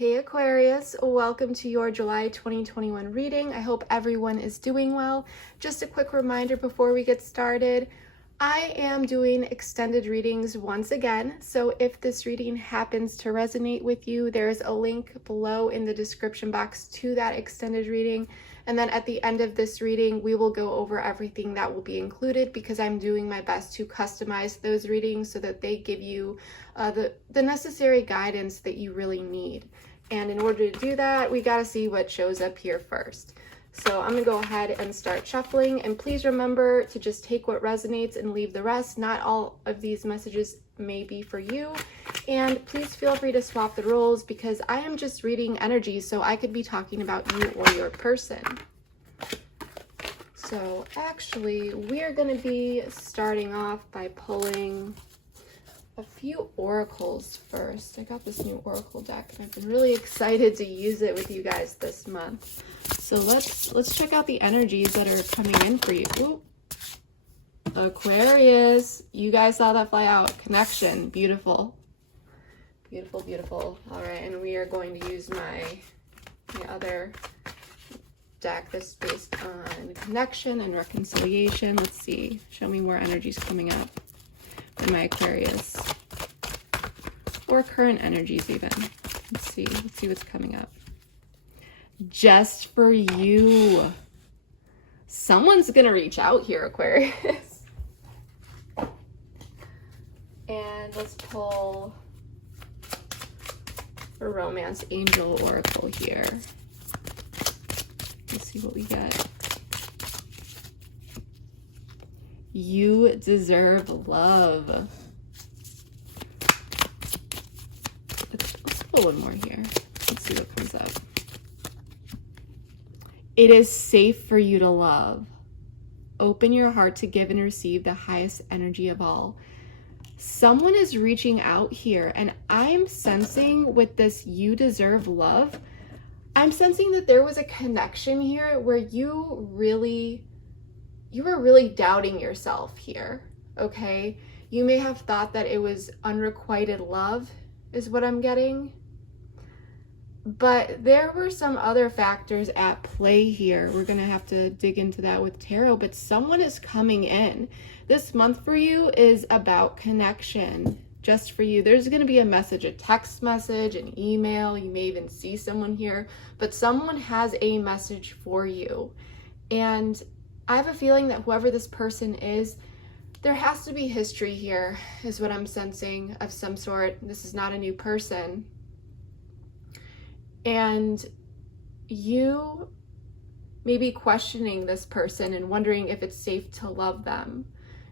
Hey Aquarius, welcome to your July 2021 reading. I hope everyone is doing well. Just a quick reminder before we get started, I am doing extended readings once again, so if this reading happens to resonate with you, there's a link below in the description box to that extended reading. And then at the end of this reading, we will go over everything that will be included because I'm doing my best to customize those readings so that they give you the necessary guidance that you really need. And in order to do that, we got to see what shows up here first. So I'm going to go ahead and start shuffling. And please remember to just take what resonates and leave the rest. Not all of these messages may be for you. And please feel free to swap the roles because I am just reading energy, so I could be talking about you or your person. So actually, we're going to be starting off by pulling a few oracles first. I got this new oracle deck and I've been really excited to use it with you guys this month. So let's check out the energies that are coming in for you. Ooh. Aquarius, you guys saw that fly out. Connection, beautiful. Beautiful, beautiful. All right, and we are going to use my other deck. This is based on connection and reconciliation. Let's see. Show me more energies coming up in my Aquarius. Or current energies even. Let's see what's coming up. Just for you. Someone's gonna reach out here, Aquarius. And let's pull a romance angel oracle here. Let's see what we get. You deserve love. Let's pull one more here. Let's see what comes up. It is safe for you to love. Open your heart to give and receive the highest energy of all. Someone is reaching out here, and I'm sensing with this you deserve love, I'm sensing that there was a connection here where you were really doubting yourself here, okay? You may have thought that it was unrequited love is what I'm getting. But there were some other factors at play here. We're going to have to dig into that with tarot, but someone is coming in. This month for you is about connection, just for you. There's going to be a message, a text message, an email. You may even see someone here, but someone has a message for you. And I have a feeling that whoever this person is, there has to be history here, is what I'm sensing, of some sort. This is not a new person. And you may be questioning this person and wondering if it's safe to love them.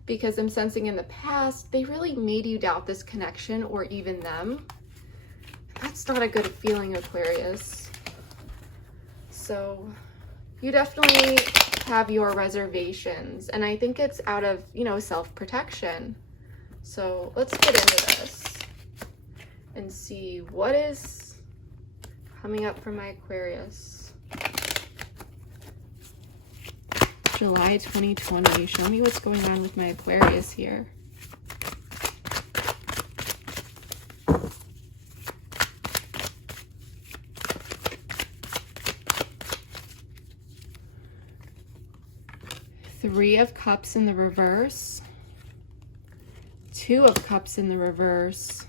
Because I'm sensing in the past, they really made you doubt this connection or even them. That's not a good feeling, Aquarius. So you definitely have your reservations. And I think it's out of, self-protection. So let's get into this and see what is coming up for my Aquarius. July 2020. Show me what's going on with my Aquarius here. Three of Cups in the reverse. Two of Cups in the reverse.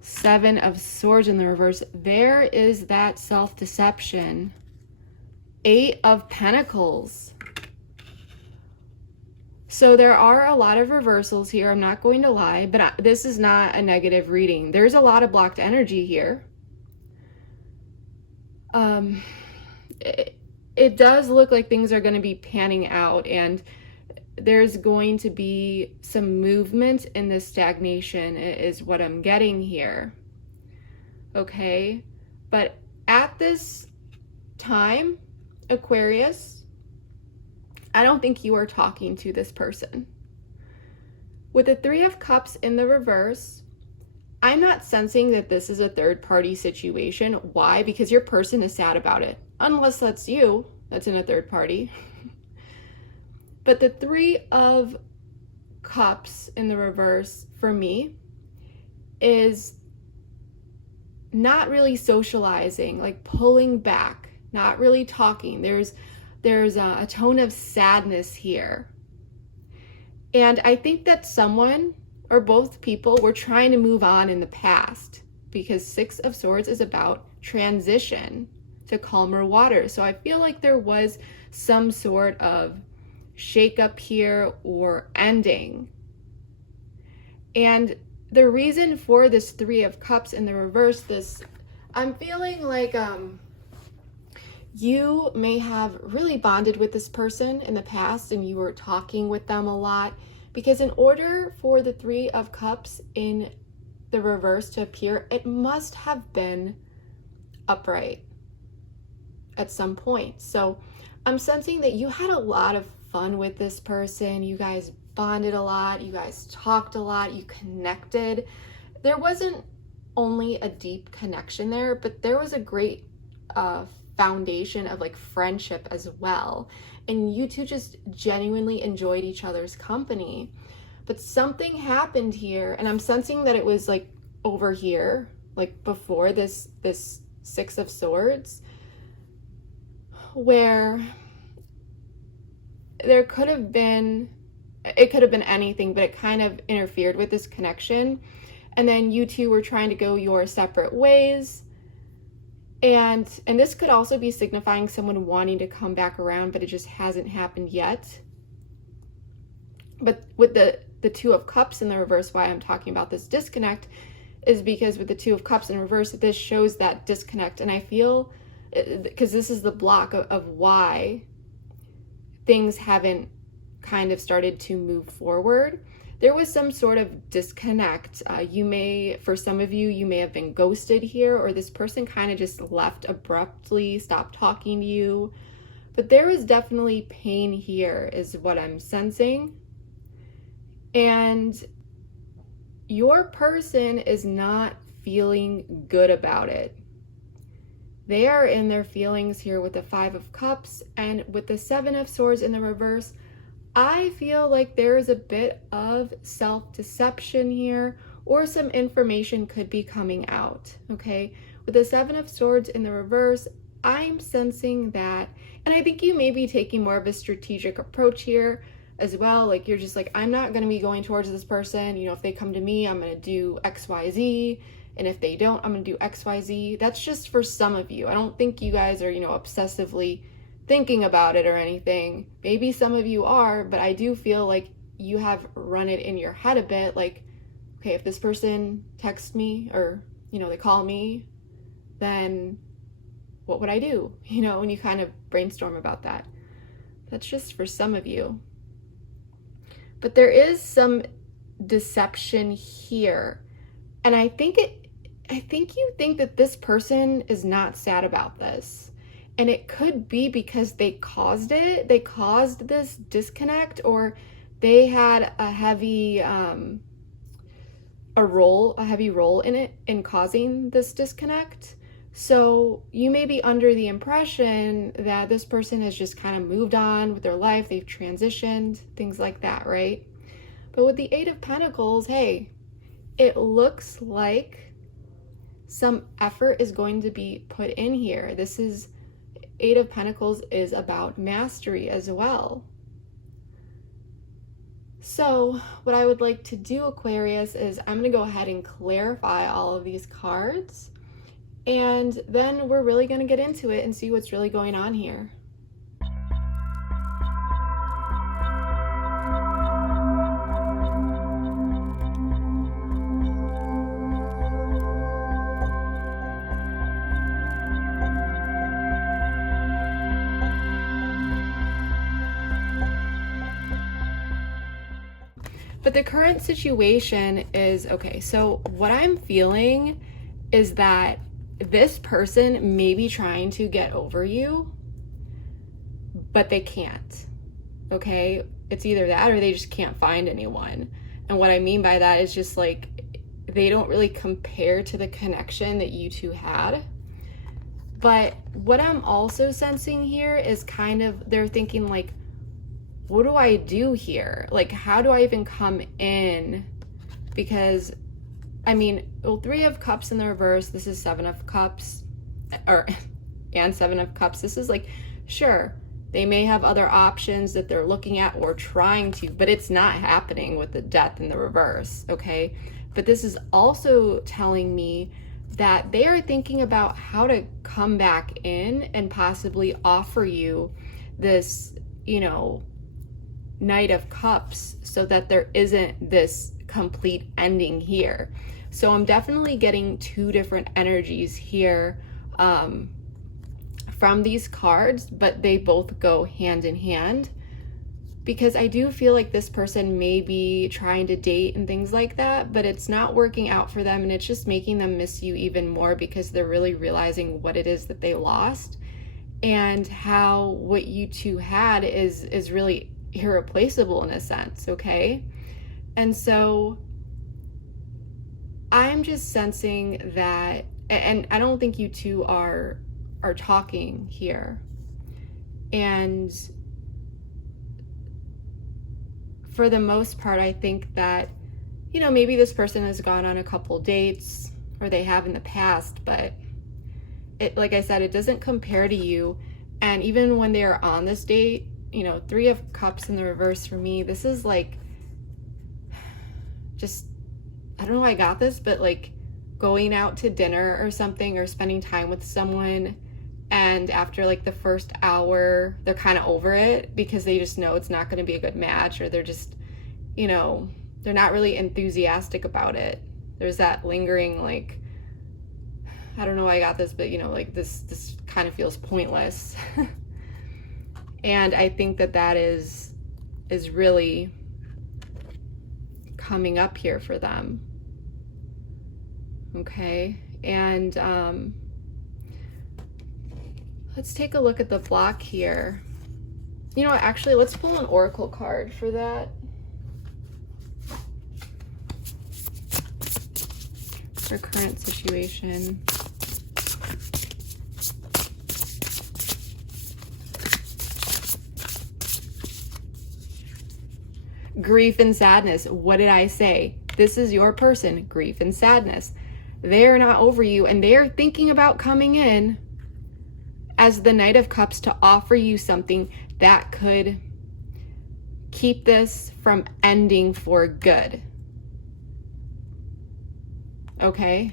Seven of Swords in the reverse. There is that self-deception. Eight of Pentacles. So there are a lot of reversals here. I'm not going to lie, but this is not a negative reading. There's a lot of blocked energy here. It does look like things are going to be panning out, and there's going to be some movement in this stagnation is what I'm getting here. Okay? But at this time, Aquarius, I don't think you are talking to this person. With the Three of Cups in the reverse, I'm not sensing that this is a third-party situation. Why? Because your person is sad about it. Unless that's you that's in a third party. But the Three of Cups in the reverse for me is not really socializing, like pulling back, not really talking. There's a tone of sadness here. And I think that someone or both people were trying to move on in the past, because Six of Swords is about transition to calmer waters. So I feel like there was some sort of shakeup here or ending. And the reason for this Three of Cups in the reverse, I'm feeling like you may have really bonded with this person in the past and you were talking with them a lot, because in order for the Three of Cups in the reverse to appear, it must have been upright at some point. So I'm sensing that you had a lot of fun with this person. You guys bonded a lot, you guys talked a lot, you connected. There wasn't only a deep connection there, but there was a great foundation of like friendship as well. And you two just genuinely enjoyed each other's company. But something happened here, and I'm sensing that it was like over here, like before this Six of Swords, where there could have been, it could have been anything, but it kind of interfered with this connection. And then you two were trying to go your separate ways. And this could also be signifying someone wanting to come back around, but it just hasn't happened yet. But with the Two of Cups in the reverse, why I'm talking about this disconnect is because with the Two of Cups in reverse, this shows that disconnect. And I feel, because this is the block of why things haven't kind of started to move forward. There was some sort of disconnect. For some of you, you may have been ghosted here, or this person kind of just left abruptly, stopped talking to you. But there is definitely pain here, is what I'm sensing. And your person is not feeling good about it. They are in their feelings here with the Five of Cups, and with the Seven of Swords in the reverse, I feel like there is a bit of self-deception here, or some information could be coming out, okay? With the Seven of Swords in the reverse, I'm sensing that, and I think you may be taking more of a strategic approach here as well. Like you're just like, I'm not going to be going towards this person. You know, if they come to me, I'm going to do X, Y, Z. And if they don't, I'm going to do X, Y, Z. That's just for some of you. I don't think you guys are, obsessively thinking about it or anything. Maybe some of you are, but I do feel like you have run it in your head a bit. Like, okay, if this person texts me or, they call me, then what would I do? And you kind of brainstorm about that. That's just for some of you. But there is some deception here. And I think you think that this person is not sad about this. And it could be because they caused it. They caused this disconnect, or they had a heavy role in it, in causing this disconnect. So you may be under the impression that this person has just kind of moved on with their life. They've transitioned, things like that, right? But with the Eight of Pentacles, hey, it looks like some effort is going to be put in here. This is, Eight of Pentacles is about mastery as well. So what I would like to do, Aquarius, is I'm going to go ahead and clarify all of these cards. And then we're really going to get into it and see what's really going on here. But the current situation is, okay, so what I'm feeling is that this person may be trying to get over you, but they can't, okay? It's either that or they just can't find anyone. And what I mean by that is just like, they don't really compare to the connection that you two had. But what I'm also sensing here is kind of, they're thinking like, what do I do here? Like, how do I even come in? Because, I mean, well, 3 of Cups in the reverse, this is 7 of Cups, and 7 of Cups. This is like, sure, they may have other options that they're looking at or trying to, but it's not happening with the Death in the reverse, okay? But this is also telling me that they are thinking about how to come back in and possibly offer you this, you know, Knight of Cups, so that there isn't this complete ending here. So I'm definitely getting 2 different energies here from these cards, but they both go hand in hand, because I do feel like this person may be trying to date and things like that, but it's not working out for them, and it's just making them miss you even more, because they're really realizing what it is that they lost and how what you two had is really irreplaceable in a sense, okay? And so I'm just sensing that, and I don't think you two are talking here. And for the most part, I think that, you know, maybe this person has gone on a couple dates, or they have in the past, but it, like I said, it doesn't compare to you. And even when they're on this date, you know, 3 of Cups in the reverse for me, this is like, just, I don't know how I got this, but like going out to dinner or something, or spending time with someone, and after like the first hour, they're kind of over it because they just know it's not going to be a good match, or they're just, you know, they're not really enthusiastic about it. There's that lingering, like, I don't know why I got this, but you know, like this kind of feels pointless. And I think that is really coming up here for them. Okay, and let's take a look at the block here. You know what, actually, let's pull an oracle card for that. Their current situation. Grief and sadness. What did I say? This is your person, grief and sadness. They're not over you, and they're thinking about coming in as the Knight of Cups to offer you something that could keep this from ending for good. Okay?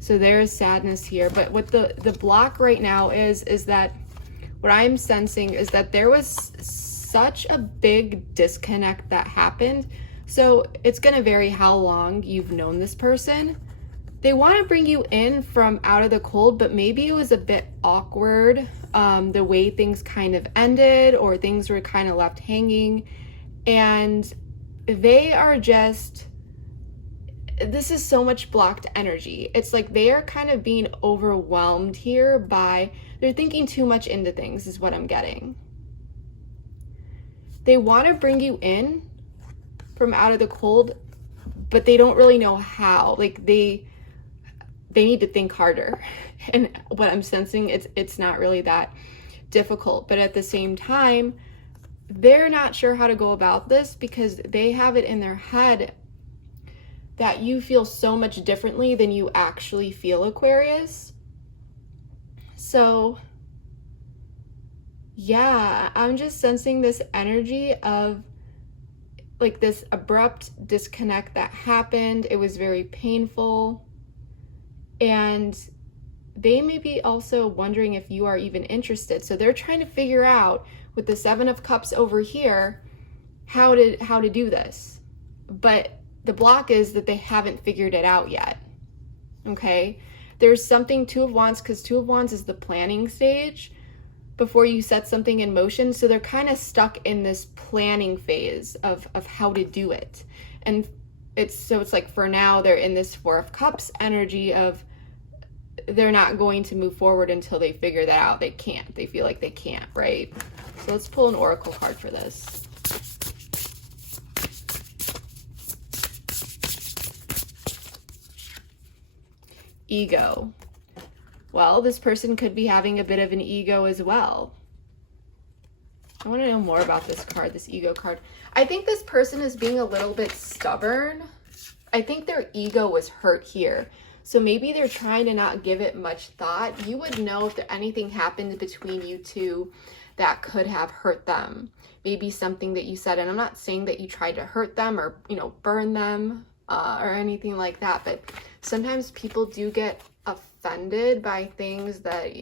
So there is sadness here, but what the block right now is that what I'm sensing is that there was such a big disconnect that happened. So it's going to vary how long you've known this person. They want to bring you in from out of the cold, but maybe it was a bit awkward, the way things kind of ended, or things were kind of left hanging. And they are just, this is so much blocked energy. It's like they are kind of being overwhelmed here by, they're thinking too much into things is what I'm getting. They want to bring you in from out of the cold, but they don't really know how. Like they need to think harder. And what I'm sensing, it's not really that difficult, but at the same time, they're not sure how to go about this, because they have it in their head that you feel so much differently than you actually feel, Aquarius. So yeah, I'm just sensing this energy of like this abrupt disconnect that happened. It was very painful. And they may be also wondering if you are even interested. So they're trying to figure out, with the 7 of Cups over here, how to do this. But the block is that they haven't figured it out yet. Okay? There's something, 2 of Wands, because 2 of Wands is the planning stage before you set something in motion. So they're kind of stuck in this planning phase of how to do it. And it's like for now, they're in this 4 of Cups energy of, they're not going to move forward until they figure that out. They can't. They feel like they can't, right? So let's pull an oracle card for this. Ego. Well, this person could be having a bit of an ego as well. I want to know more about this card, this ego card. I think this person is being a little bit stubborn. I think their ego was hurt here. So maybe they're trying to not give it much thought. You would know if anything happened between you two that could have hurt them. Maybe something that you said, and I'm not saying that you tried to hurt them or, you know, burn them or anything like that, but sometimes people do get offended by things that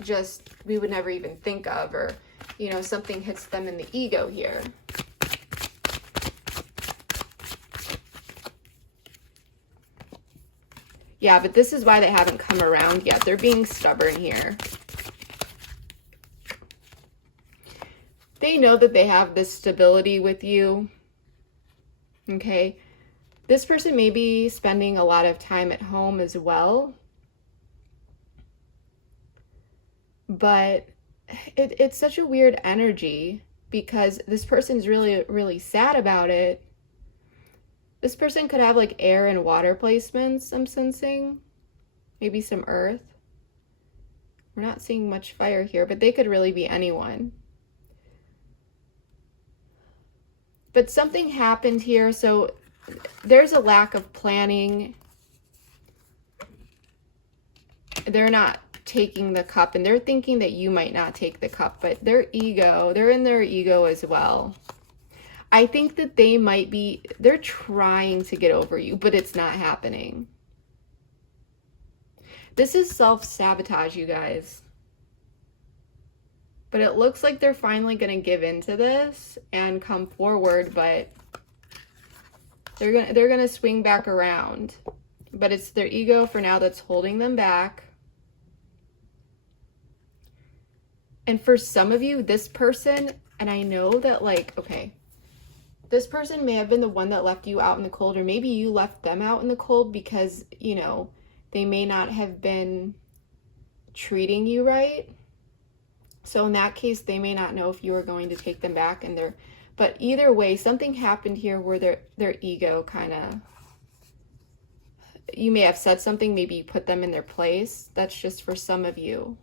just we would never even think of, or, you know, something hits them in the ego here. Yeah, but this is why they haven't come around yet. They're being stubborn here. They know that they have this stability with you. Okay. This person may be spending a lot of time at home as well. But it's such a weird energy because this person's really, really sad about it. This person could have like air and water placements, I'm sensing. Maybe some earth. We're not seeing much fire here, but they could really be anyone. But something happened here, so there's a lack of planning. They're not taking the cup, and they're thinking that you might not take the cup, but their ego, they're in their ego as well. I think that they might be, they're trying to get over you, but it's not happening. This is self-sabotage, you guys. But it looks like they're finally going to give into this and come forward, but they're going to swing back around. But it's their ego for now that's holding them back. And for some of you, this person, and I know that like, okay, this person may have been the one that left you out in the cold, or maybe you left them out in the cold because, you know, they may not have been treating you right. So in that case, they may not know if you are going to take them back, and but either way, something happened here where their ego kind of, you may have said something, maybe you put them in their place. That's just for some of you.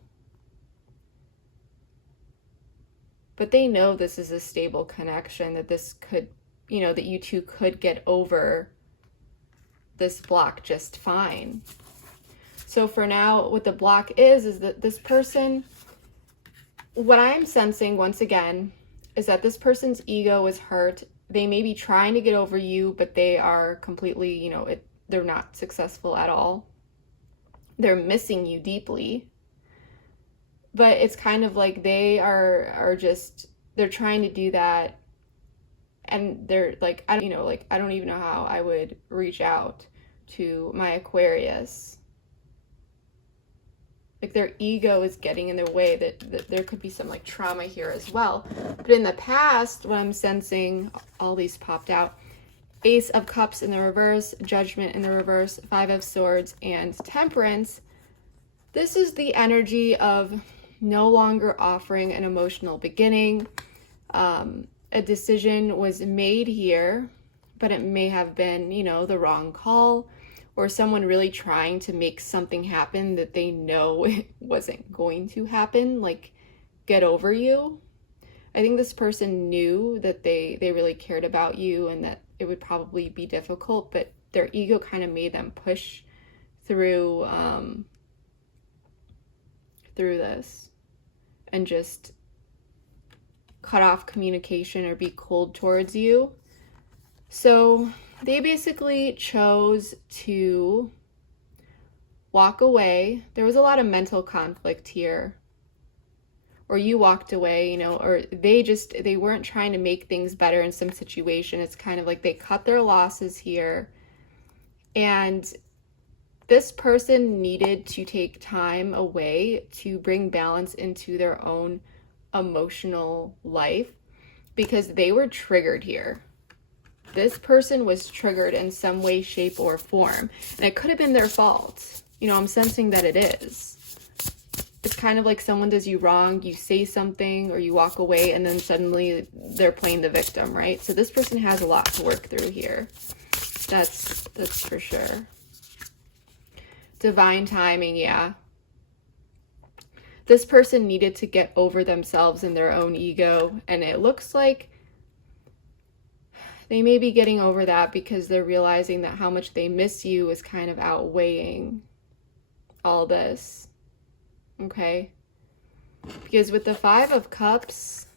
But they know this is a stable connection, that this could, you know, that you two could get over this block just fine. So for now, what the block is that this person, what I'm sensing once again, is that this person's ego is hurt. They may be trying to get over you, but they are completely, you know, they're not successful at all. They're missing you deeply. But it's kind of like they are just, they're trying to do that. And they're like, I don't even know how I would reach out to my Aquarius. Like their ego is getting in their way, that there could be some like trauma here as well. But in the past, what I'm sensing, all these popped out. Ace of Cups in the reverse, Judgment in the reverse, Five of Swords, and Temperance. This is the energy of no longer offering an emotional beginning. A decision was made here, but it may have been, you know, the wrong call, or someone really trying to make something happen that they know it wasn't going to happen, like get over you. I think this person knew that they really cared about you and that it would probably be difficult, but their ego kind of made them push through this and just cut off communication or be cold towards you. So they basically chose to walk away. There was a lot of mental conflict here. Or you walked away, you know, or they weren't trying to make things better in some situation. It's kind of like they cut their losses here. And this person needed to take time away to bring balance into their own emotional life because they were triggered here. This person was triggered in some way, shape, or form. And it could have been their fault. You know, I'm sensing that it is. It's kind of like someone does you wrong, you say something, or you walk away, and then suddenly they're playing the victim, right? So this person has a lot to work through here. That's for sure. Divine timing, yeah. this person needed to get over themselves and their own ego, and it looks like they may be getting over that because they're realizing that how much they miss you is kind of outweighing all this. Okay? Because with the 5 of Cups,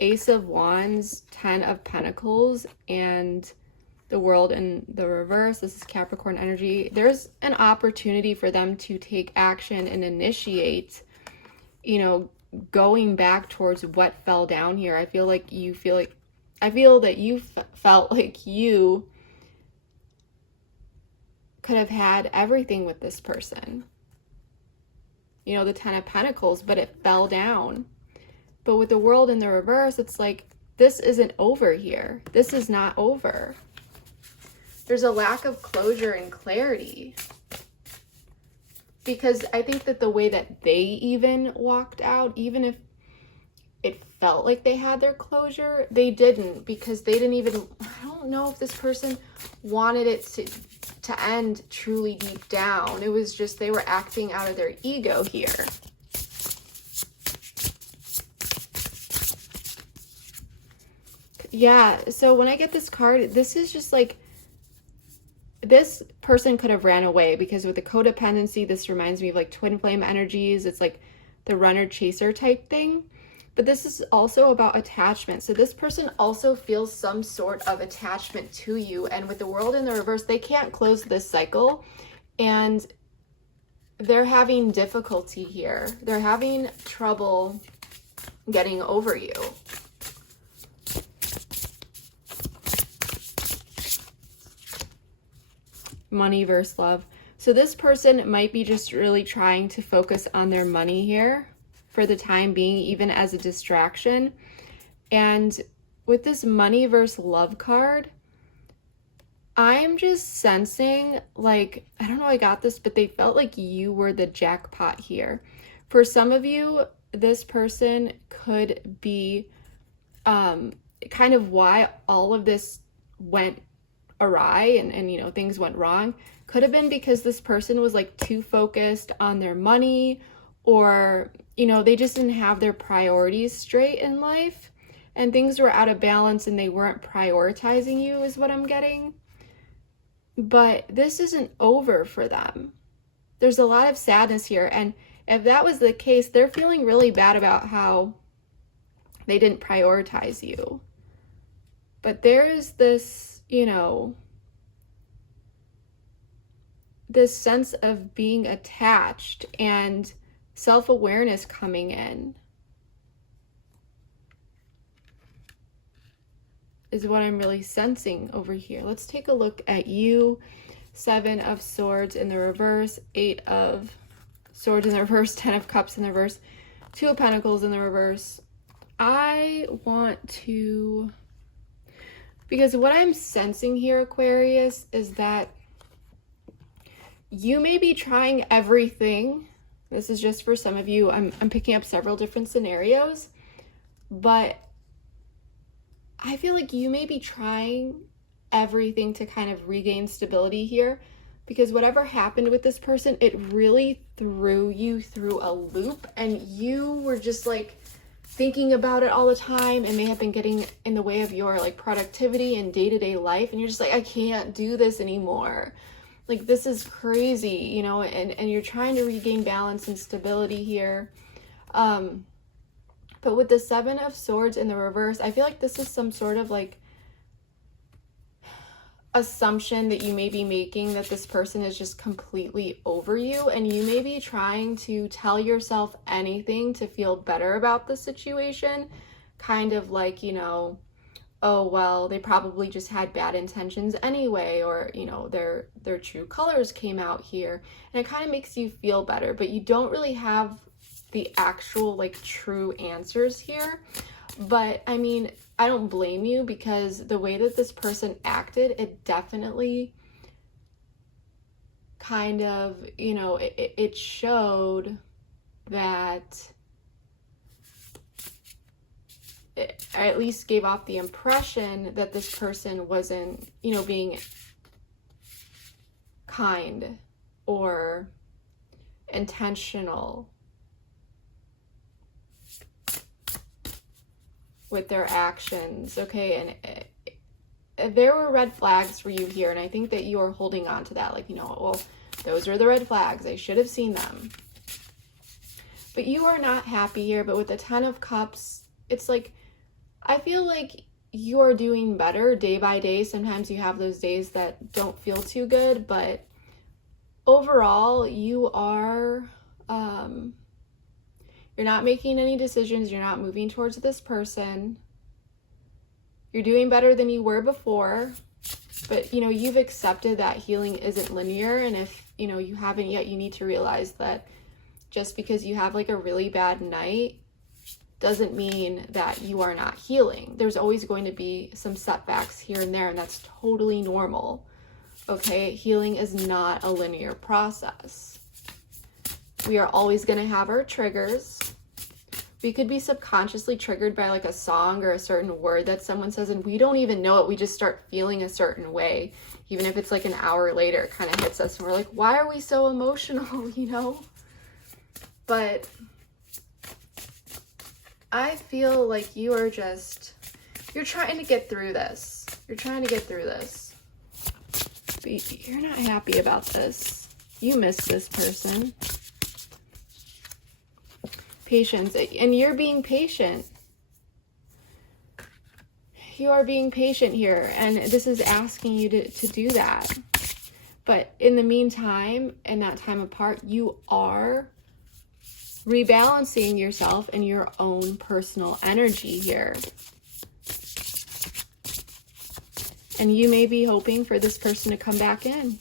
Ace of Wands, 10 of Pentacles, and the World in the reverse, this is Capricorn energy, there's an opportunity for them to take action and initiate, you know, going back towards what fell down here. I feel that you felt like you could have had everything with this person. You know, the 10 of Pentacles, but it fell down. But with the World in the reverse, it's like, this isn't over here. This is not over. There's a lack of closure and clarity. Because I think that the way that they even walked out, even if it felt like they had their closure, they didn't, because they didn't even, I don't know if this person wanted it to end truly deep down. It was just they were acting out of their ego here. Yeah, so when I get this card, this is just like, this person could have ran away, because with the codependency, this reminds me of like twin flame energies. It's like the runner chaser type thing. But this is also about attachment. So this person also feels some sort of attachment to you. And with the World in the reverse, they can't close this cycle. And they're having difficulty here. They're having trouble getting over you. Money versus love. So this person might be just really trying to focus on their money here for the time being, even as a distraction. And with this money versus love card, I'm just sensing, like, I don't know how I got this, but they felt like you were the jackpot here. For some of you, this person could be kind of why all of this went awry and you know, things went wrong. Could have been because this person was like too focused on their money, or you know, they just didn't have their priorities straight in life and things were out of balance and they weren't prioritizing you, is what I'm getting. But this isn't over for them. There's a lot of sadness here, and if that was the case, they're feeling really bad about how they didn't prioritize you. But there is this, you know, this sense of being attached and self-awareness coming in is what I'm really sensing over here. Let's take a look at you. 7 of Swords in the reverse, 8 of Swords in the reverse, 10 of Cups in the reverse, 2 of Pentacles in the reverse. I want to, because what I'm sensing here, Aquarius, is that you may be trying everything. This is just for some of you. I'm picking up several different scenarios, but I feel like you may be trying everything to kind of regain stability here, because whatever happened with this person, it really threw you through a loop, and you were just like thinking about it all the time and may have been getting in the way of your like productivity and day-to-day life, and you're just like, I can't do this anymore. Like, this is crazy, you know, and you're trying to regain balance and stability here. But with the 7 of Swords in the reverse, I feel like this is some sort of like assumption that you may be making that this person is just completely over you, and you may be trying to tell yourself anything to feel better about the situation. Kind of like, you know, oh, well, they probably just had bad intentions anyway, or, you know, their true colors came out here, and it kind of makes you feel better, but you don't really have the actual like true answers here. But I mean, I don't blame you, because the way that this person acted, it definitely kind of, you know, it showed that, or at least gave off the impression that this person wasn't, you know, being kind or intentional with their actions, okay? And there were red flags for you here, and I think that you are holding on to that, like, you know, well, those are the red flags. I should have seen them. But you are not happy here. But with the 10 of Cups, it's like, I feel like you're doing better day by day. Sometimes you have those days that don't feel too good, but overall, you are, you're not making any decisions. You're not moving towards this person. You're doing better than you were before, but, you know, you've accepted that healing isn't linear. And if, you know, you haven't yet, you need to realize that just because you have like a really bad night doesn't mean that you are not healing. There's always going to be some setbacks here and there, and that's totally normal. Okay, healing is not a linear process. We are always going to have our triggers. We could be subconsciously triggered by like a song or a certain word that someone says, and we don't even know it. We just start feeling a certain way. Even if it's like an hour later, it kind of hits us and we're like, why are we so emotional, you know? But I feel like you are just, you're trying to get through this. You're trying to get through this. But you're not happy about this. You miss this person. Patience. And you're being patient. You are being patient here. And this is asking you to do that. But in the meantime, in that time apart, you are rebalancing yourself and your own personal energy here. And you may be hoping for this person to come back in.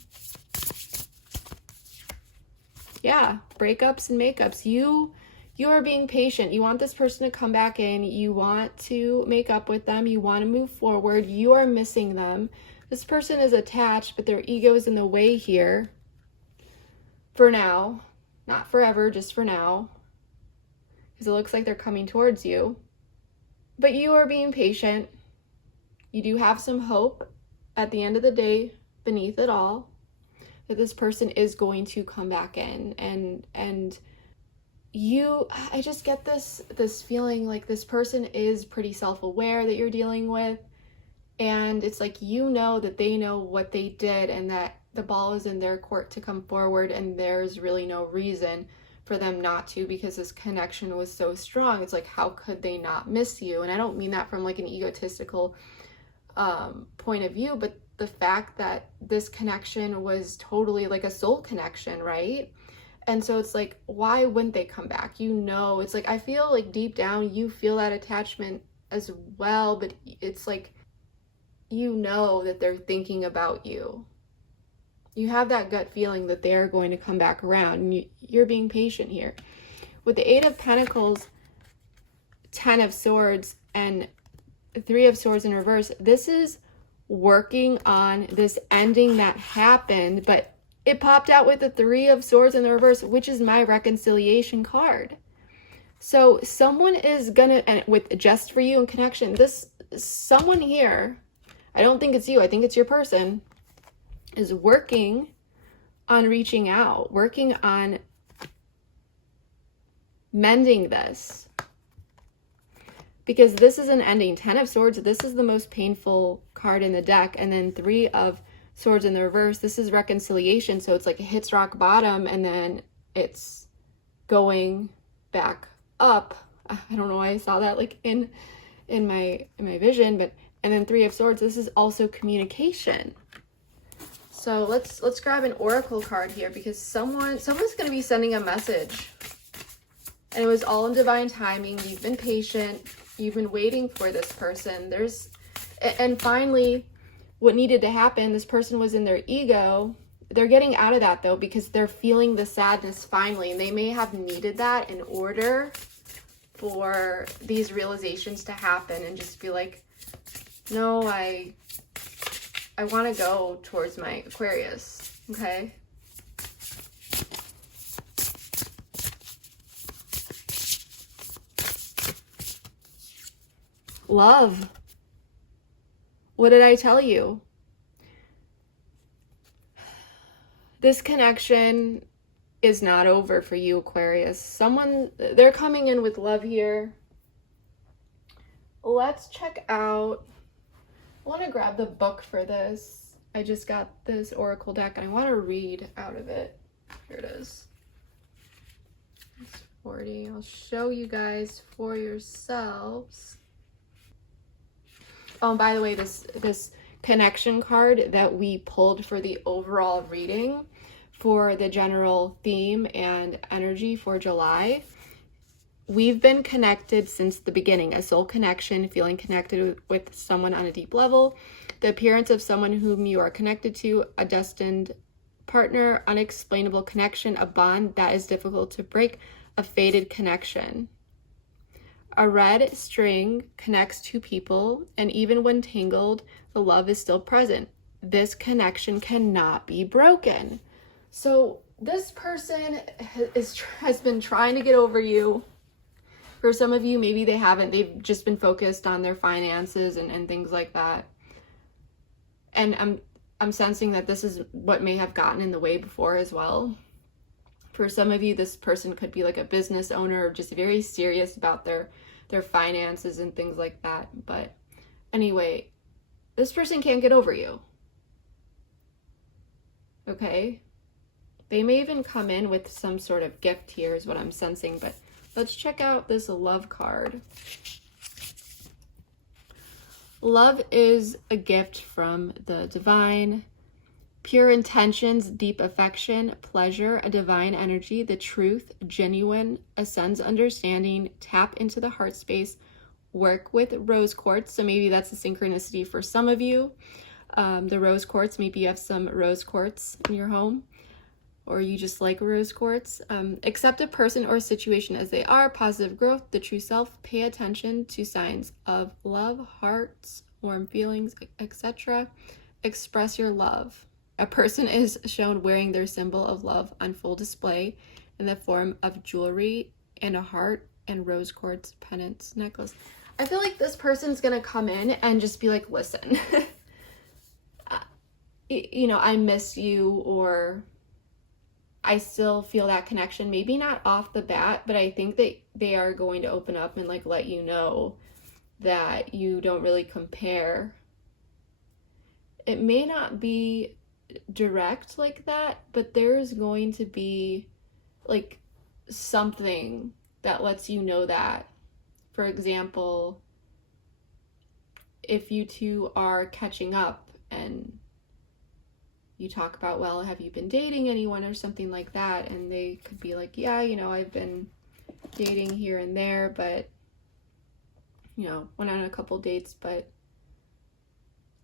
Yeah, breakups and makeups. You are being patient. You want this person to come back in. You want to make up with them. You want to move forward. You are missing them. This person is attached, but their ego is in the way here. For now. Not forever, just for now. Because it looks like they're coming towards you. But you are being patient. You do have some hope at the end of the day, beneath it all, that this person is going to come back in. And you, I just get this feeling like this person is pretty self-aware that you're dealing with. And it's like, you know that they know what they did and that the ball is in their court to come forward, and there's really no reason for them not to, because this connection was so strong. It's like, how could they not miss you? And I don't mean that from like an egotistical point of view, but the fact that this connection was totally like a soul connection, right? And so it's like, why wouldn't they come back? You know, it's like, I feel like deep down you feel that attachment as well, but it's like, you know that they're thinking about you. You have that gut feeling that they're going to come back around, and you're being patient here. With the 8 of Pentacles, 10 of Swords, and 3 of Swords in reverse, this is working on this ending that happened, but it popped out with the 3 of Swords in the reverse, which is my reconciliation card. So someone is gonna, and with just for you in connection, this someone here, I don't think it's you, I think it's your person, is working on reaching out, working on mending this. Because this is an ending. 10 of Swords, this is the most painful card in the deck. And then 3 of Swords in the reverse, this is reconciliation. So it's like it hits rock bottom and then it's going back up. I don't know why I saw that like in my vision, but and then 3 of Swords, this is also communication. So let's grab an oracle card here, because someone's going to be sending a message. And it was all in divine timing. You've been patient. You've been waiting for this person. And finally, what needed to happen, this person was in their ego. They're getting out of that though, because they're feeling the sadness finally. And they may have needed that in order for these realizations to happen, and just be like, no, I want to go towards my Aquarius, okay? Love. What did I tell you? This connection is not over for you, Aquarius. They're coming in with love here. let's check out, I want to grab the book for this. I just got this oracle deck and I want to read out of it. Here it is. It's 40. I'll show you guys for yourselves. Oh, and by the way, this connection card that we pulled for the overall reading for the general theme and energy for July, we've been connected since the beginning, a soul connection, feeling connected with someone on a deep level, the appearance of someone whom you are connected to, a destined partner, unexplainable connection, a bond that is difficult to break, a fated connection. A red string connects two people, and even when tangled, the love is still present. This connection cannot be broken. So this person has been trying to get over you. For some of you, maybe they haven't. They've just been focused on their finances and things like that. And I'm sensing that this is what may have gotten in the way before as well. For some of you, this person could be like a business owner or just very serious about their finances and things like that. But anyway, this person can't get over you. Okay? They may even come in with some sort of gift here is what I'm sensing, but let's check out this love card. Love is a gift from the divine. Pure intentions, deep affection, pleasure, a divine energy, the truth, genuine, ascends understanding, tap into the heart space, work with rose quartz. So maybe that's a synchronicity for some of you. The rose quartz, maybe you have some rose quartz in your home, or you just like rose quartz. Accept a person or situation as they are, positive growth, the true self, pay attention to signs of love, hearts, warm feelings, etc. Express your love. A person is shown wearing their symbol of love on full display in the form of jewelry and a heart and rose quartz pendants necklace. I feel like this person's gonna come in and just be like, listen, you know, I miss you, or I still feel that connection. Maybe not off the bat, but I think that they are going to open up and like let you know that you don't really compare. It may not be direct like that, but there's going to be like something that lets you know that. For example, if you two are catching up and you talk about, well, have you been dating anyone or something like that, and they could be like, yeah, you know, I've been dating here and there, but you know, went on a couple dates, but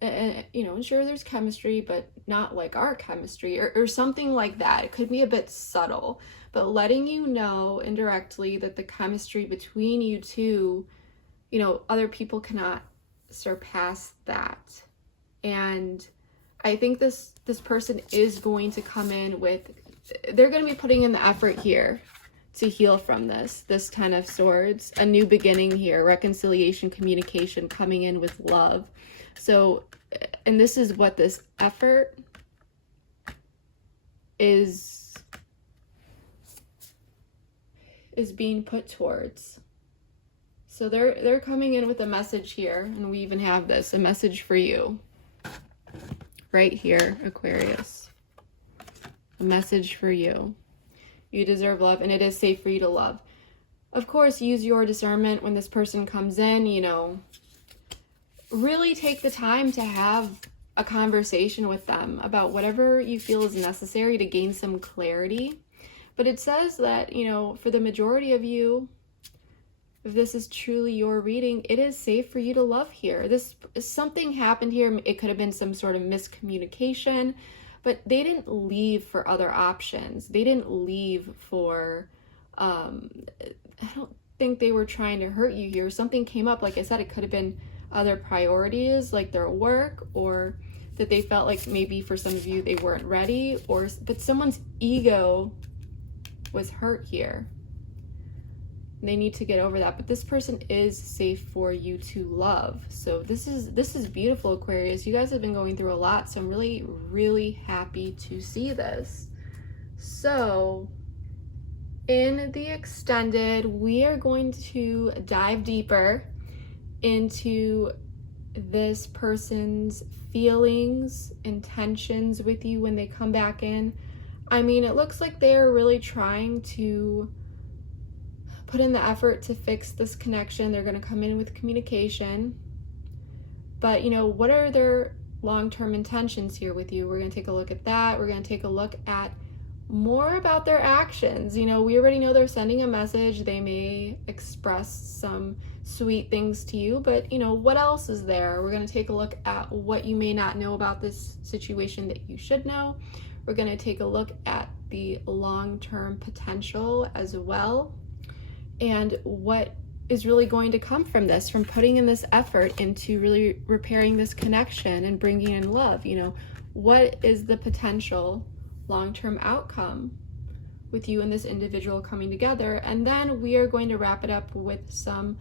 and you know, and sure, there's chemistry, but not like our chemistry, or something like that. It could be a bit subtle, but letting you know indirectly that the chemistry between you two, you know, other people cannot surpass that. And I think this person is going to come in with, they're going to be putting in the effort here to heal from this 10 of swords, a new beginning here, reconciliation, communication, coming in with love. So, and this is what this effort is being put towards. So they're coming in with a message here, and we even have this, a message for you. Right here, Aquarius. A message for you. You deserve love, and it is safe for you to love. Of course, use your discernment when this person comes in, you know. Really take the time to have a conversation with them about whatever you feel is necessary to gain some clarity. But it says that, you know, for the majority of you, if this is truly your reading, it is safe for you to love here. Something happened here. It could have been some sort of miscommunication, but they didn't leave for other options. They didn't leave for, I don't think they were trying to hurt you here. Something came up. Like I said, it could have been other priorities, like their work, or that they felt like maybe for some of you they weren't ready, but someone's ego was hurt here. They need to get over that, but this person is safe for you to love. So this is beautiful, Aquarius. You guys have been going through a lot, so I'm really, really happy to see this. So in the extended, we are going to dive deeper into this person's feelings, intentions with you when they come back in. I mean, it looks like they're really trying to put in the effort to fix this connection. They're going to come in with communication. But, you know, what are their long-term intentions here with you? We're going to take a look at that. We're going to take a look at more about their actions. You know, we already know they're sending a message. They may express some sweet things to you, but, you know, what else is there? We're going to take a look at what you may not know about this situation that you should know. We're going to take a look at the long-term potential as well, and what is really going to come from this, from putting in this effort into really repairing this connection and bringing in love. You know, what is the potential long-term outcome with you and this individual coming together? And then we are going to wrap it up with some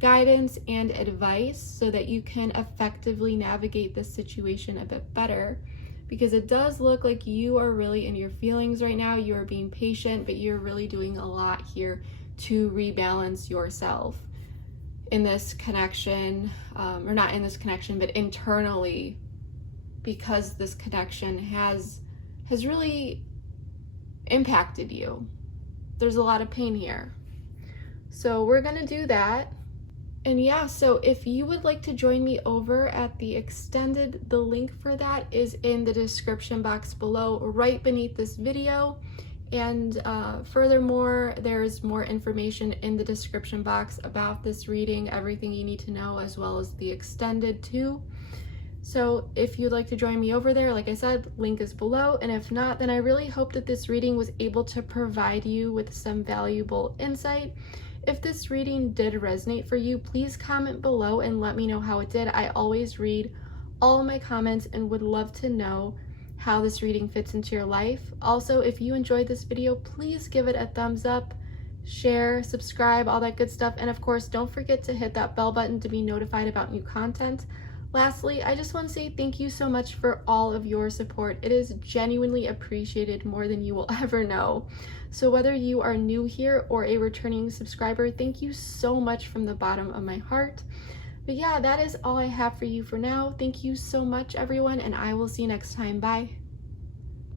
guidance and advice so that you can effectively navigate this situation a bit better, because it does look like you are really in your feelings right now. You are being patient, but you're really doing a lot here to rebalance yourself in this connection, or not in this connection, but internally, because this connection has really impacted you. There's a lot of pain here. So we're gonna do that. And yeah, so if you would like to join me over at the extended, the link for that is in the description box below, right beneath this video. And furthermore, there's more information in the description box about this reading, everything you need to know, as well as the extended too. So if you'd like to join me over there, like I said, link is below. And if not, then I really hope that this reading was able to provide you with some valuable insight. If this reading did resonate for you, please comment below and let me know how it did. I always read all my comments and would love to know how this reading fits into your life. Also, if you enjoyed this video, please give it a thumbs up, share, subscribe, all that good stuff. And of course, don't forget to hit that bell button to be notified about new content. Lastly, I just want to say thank you so much for all of your support. It is genuinely appreciated, more than you will ever know. So whether you are new here or a returning subscriber, thank you so much from the bottom of my heart. But yeah, that is all I have for you for now. Thank you so much, everyone, and I will see you next time. Bye.